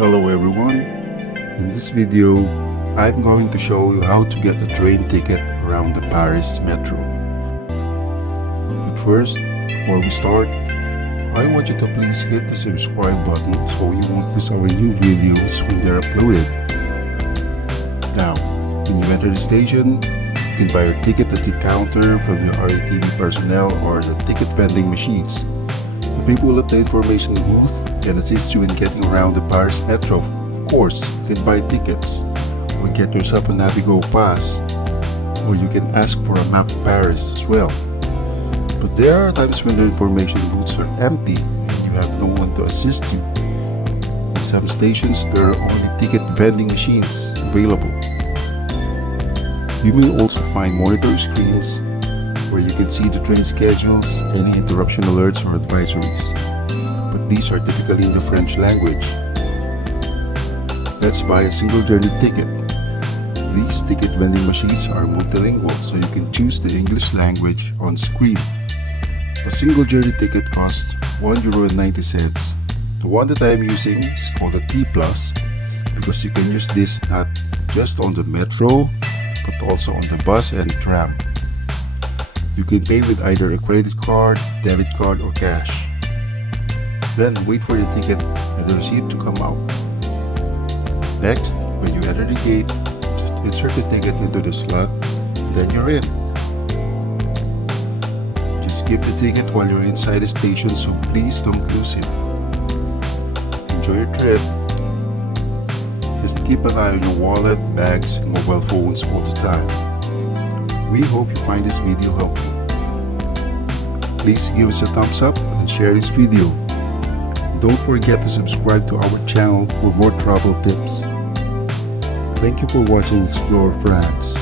Hello everyone, in this video I'm going to show you how to get a train ticket around the Paris Metro. But first, before we start, I want you to please hit the subscribe button so you won't miss our new videos when they're uploaded. Now, when you enter the station, you can buy your ticket at the counter from the RATP personnel or the ticket vending machines. The people at the information booth can assist you in getting around the Paris Metro. Of course, you can buy tickets, or get yourself a Navigo pass, or you can ask for a map of Paris as well. But there are times when the information booths are empty and you have no one to assist you. In some stations, there are only ticket vending machines available. You may also find monitor screens where you can see the train schedules, any interruption alerts or advisories. But these are typically in the French language. Let's buy a single journey ticket. These ticket vending machines are multilingual, so you can choose the English language on screen. A single journey ticket costs €1.90. The one that I am using is called a T+, because you can use this not just on the metro, but also on the bus and tram. You can pay with either a credit card, debit card, or cash. Then wait for the ticket and the receipt to come out. Next, when you enter the gate, just insert the ticket into the slot, and then you're in. Just keep the ticket while you're inside the station, so please don't lose it. Enjoy your trip. Just keep an eye on your wallet, bags, and mobile phones all the time. We hope you find this video helpful. Please give us a thumbs up and share this video. Don't forget to subscribe to our channel for more travel tips. Thank you for watching Explore France.